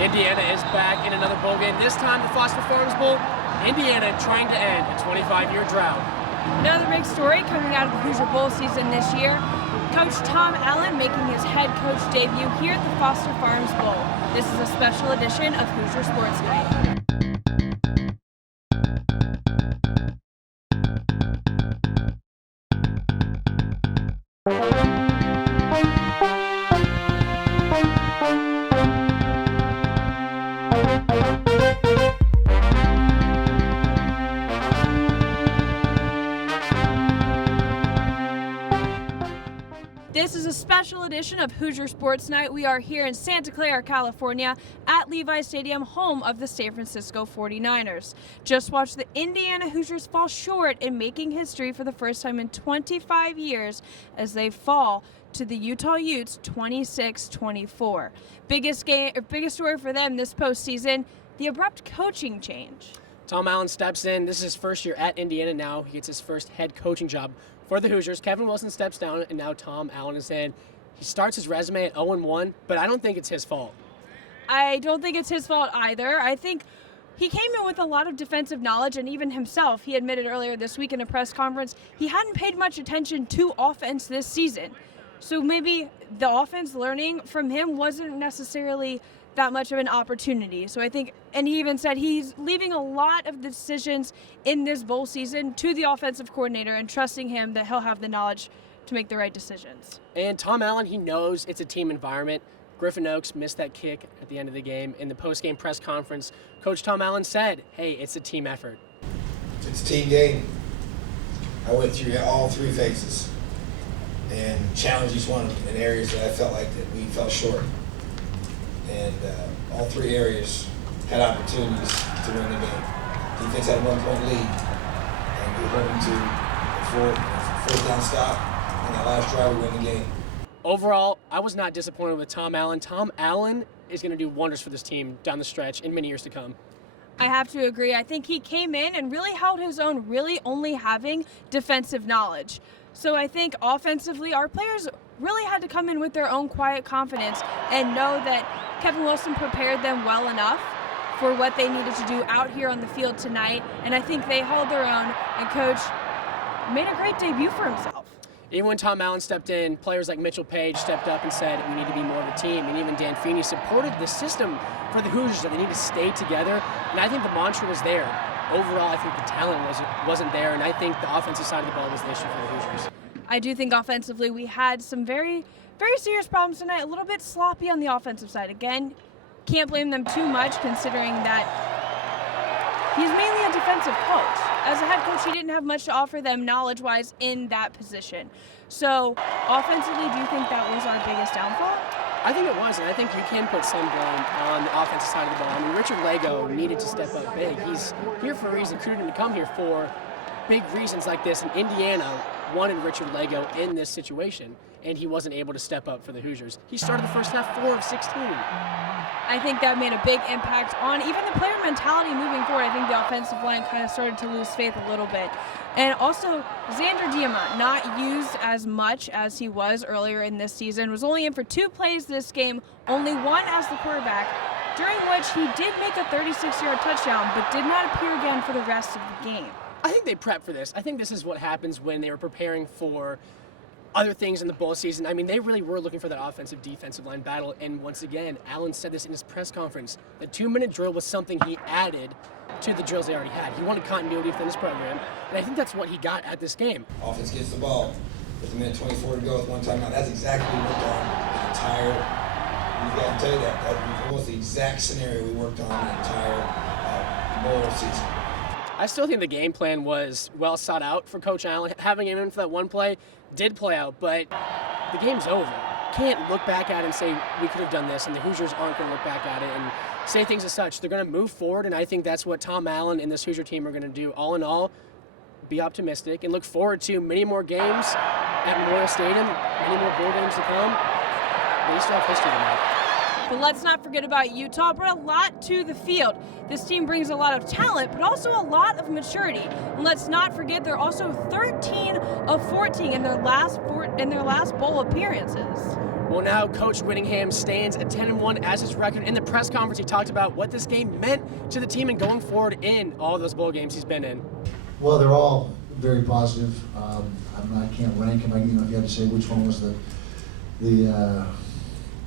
Indiana is back in another bowl game, this time the Foster Farms Bowl. Indiana trying to end a 25-year drought. Another big story coming out of the Hoosier Bowl season this year. Coach Tom Allen making his head coach debut here at the Foster Farms Bowl. This is a special edition of Hoosier Sports Nite. This is a special edition of Hoosier Sports Nite. We are here in Santa Clara, California at Levi Stadium, home of the San Francisco 49ers. Just watch the Indiana Hoosiers fall short in making history for the first time in 25 years as they fall to the Utah Utes 26-24. Biggest story for them this postseason, the abrupt coaching change. Tom Allen steps in. This is his first year at Indiana now. He gets his first head coaching job for the Hoosiers. Kevin Wilson steps down, and now Tom Allen is in. He starts his resume at 0-1, but I don't think it's his fault. I don't think it's his fault either. I think he came in with a lot of defensive knowledge, and even himself, he admitted earlier this week in a press conference, he hadn't paid much attention to offense this season. So maybe the offense learning from him wasn't necessarily that much of an opportunity. So I think, and he even said he's leaving a lot of the decisions in this bowl season to the offensive coordinator and trusting him that he'll have the knowledge to make the right decisions. And Tom Allen, he knows it's a team environment. Griffin Oaks missed that kick at the end of the game. In the post-game press conference, Coach Tom Allen said, hey, it's a team effort. It's a team game. I went through all three phases and challenged each one in areas that I felt like that we fell short. And all three areas had opportunities to win the game. Defense had a 1-point lead, and we went into a fourth down stop, and that last drive we win the game. Overall, I was not disappointed with Tom Allen. Tom Allen is going to do wonders for this team down the stretch in many years to come. I have to agree. I think he came in and really held his own, really only having defensive knowledge. So I think offensively, our players really had to come in with their own quiet confidence and know that Kevin Wilson prepared them well enough for what they needed to do out here on the field tonight. And I think they held their own, and Coach made a great debut for himself. Even when Tom Allen stepped in, players like Mitchell Page stepped up and said, we need to be more of a team. And even Dan Feeney supported the system for the Hoosiers, that they need to stay together. And I think the mantra was there. Overall, I think the talent wasn't there, and I think the offensive side of the ball was the issue for the Hoosiers. I do think offensively we had some very, very serious problems tonight. A little bit sloppy on the offensive side. Again, can't blame them too much considering that he's mainly a defensive coach. As a head coach, he didn't have much to offer them knowledge-wise in that position. So offensively, do you think that was our biggest downfall? I think it was, and I think you can put some blame on the offensive side of the ball. I mean, Richard Lego needed to step up big. He's here for a reason, recruited him to come here for big reasons like this, and Indiana wanted Richard Lego in this situation, and he wasn't able to step up for the Hoosiers. He started the first half 4 of 16. I think that made a big impact on even the player mentality moving forward. I think the offensive line kind of started to lose faith a little bit. And also, Xander Diamont, not used as much as he was earlier in this season, was only in for 2 plays this game, only 1 as the quarterback, during which he did make a 36-yard touchdown, but did not appear again for the rest of the game. I think they prepped for this. I think this is what happens when they were preparing for other things in the bowl season. I mean, they really were looking for that offensive-defensive line battle, and once again, Allen said this in his press conference. The 2-minute drill was something he added to the drills they already had. He wanted continuity within his program, and I think that's what he got at this game. Offense gets the ball with a minute 24 to go with 1 timeout. That's exactly what we worked on the entire, we've got to tell you that was almost the exact scenario we worked on the entire bowl season. I still think the game plan was well sought out for Coach Allen. Having him in for that one play did play out, but the game's over. Can't look back at it and say we could have done this, and the Hoosiers aren't going to look back at it and say things as such. They're going to move forward, and I think that's what Tom Allen and this Hoosier team are going to do. All in all, be optimistic and look forward to many more games at Memorial Stadium, many more bowl games to come. We still have history tonight. But let's not forget about Utah. Brought a lot to the field. This team brings a lot of talent, but also a lot of maturity. And let's not forget they're also 13 of 14 in their last bowl appearances. Well, now Coach Whittingham stands at 10-1 as his record. In the press conference, he talked about what this game meant to the team and going forward in all those bowl games he's been in. Well, they're all very positive. I can't rank them. If you had to say which one was on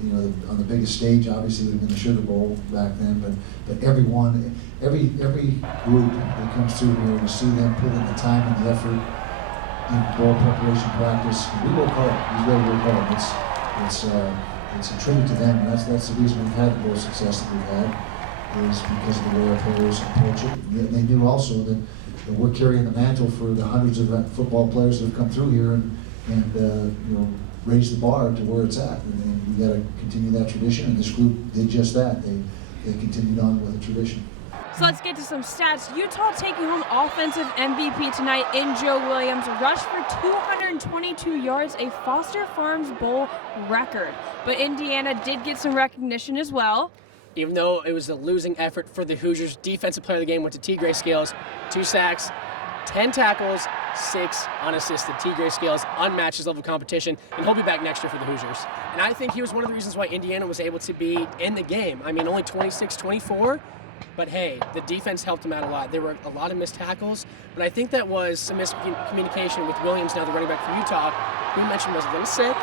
the biggest stage, obviously it would have been the Sugar Bowl back then. But every group that comes through here, to see them put in the time and the effort in bowl preparation practice, we work hard. He's ready to work hard. It's a tribute to them. And that's the reason we've had the bowl success that we've had, is because of the way our players approach it. And they knew also that we're carrying the mantle for the hundreds of football players that have come through here and raise the bar to where it's at. And we got to continue that tradition. And this group did just that. They continued on with the tradition. So let's get to some stats. Utah taking home offensive MVP tonight in Joe Williams. Rushed for 222 yards, a Foster Farms Bowl record. But Indiana did get some recognition as well. Even though it was a losing effort for the Hoosiers, defensive player of the game went to T. Gray Scales. 2 sacks, 10 tackles, 6 unassisted. T. Gray Scales unmatched his level of competition, and he'll be back next year for the Hoosiers. And I think he was one of the reasons why Indiana was able to be in the game. I mean, only 26-24. But hey, the defense helped him out a lot. There were a lot of missed tackles, but I think that was some miscommunication with Williams, now the running back for Utah, who mentioned was a little sick.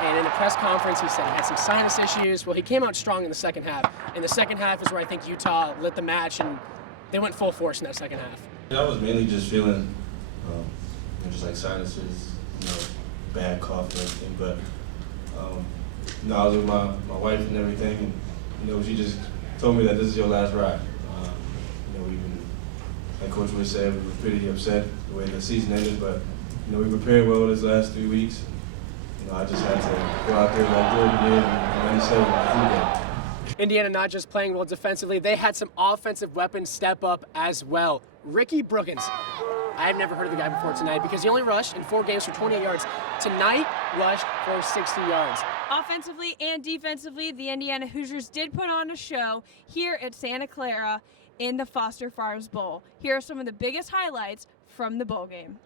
And in the press conference, he said he had some sinus issues. Well, he came out strong in the second half. In the second half is where I think Utah lit the match, and they went full force in that second half. I was mainly just feeling, just like sinuses, bad cough and everything. But, I was with my wife and everything, and she just told me that this is your last ride. Like Coach Wood said, we were pretty upset the way the season ended, but we prepared well this last 3 weeks. I just had to go out there like Jordan did in 97 football. Indiana not just playing well defensively, they had some offensive weapons step up as well. Ricky Brookins. I've never heard of the guy before tonight because he only rushed in 4 games for 28 yards. Tonight, rushed for 60 yards. Offensively and defensively, the Indiana Hoosiers did put on a show here at Santa Clara in the Foster Farms Bowl. Here are some of the biggest highlights from the bowl game.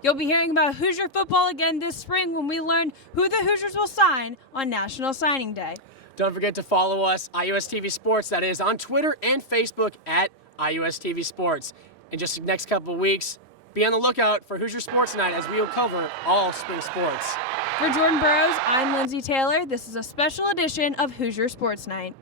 You'll be hearing about Hoosier football again this spring when we learn who the Hoosiers will sign on National Signing Day. Don't forget to follow us, IUSTV Sports, that is, on Twitter and Facebook at IUSTV Sports. In just the next couple of weeks, be on the lookout for Hoosier Sports Nite as we will cover all spring sports. For Jordan Burroughs, I'm Lindsay Taylor. This is a special edition of Hoosier Sports Nite.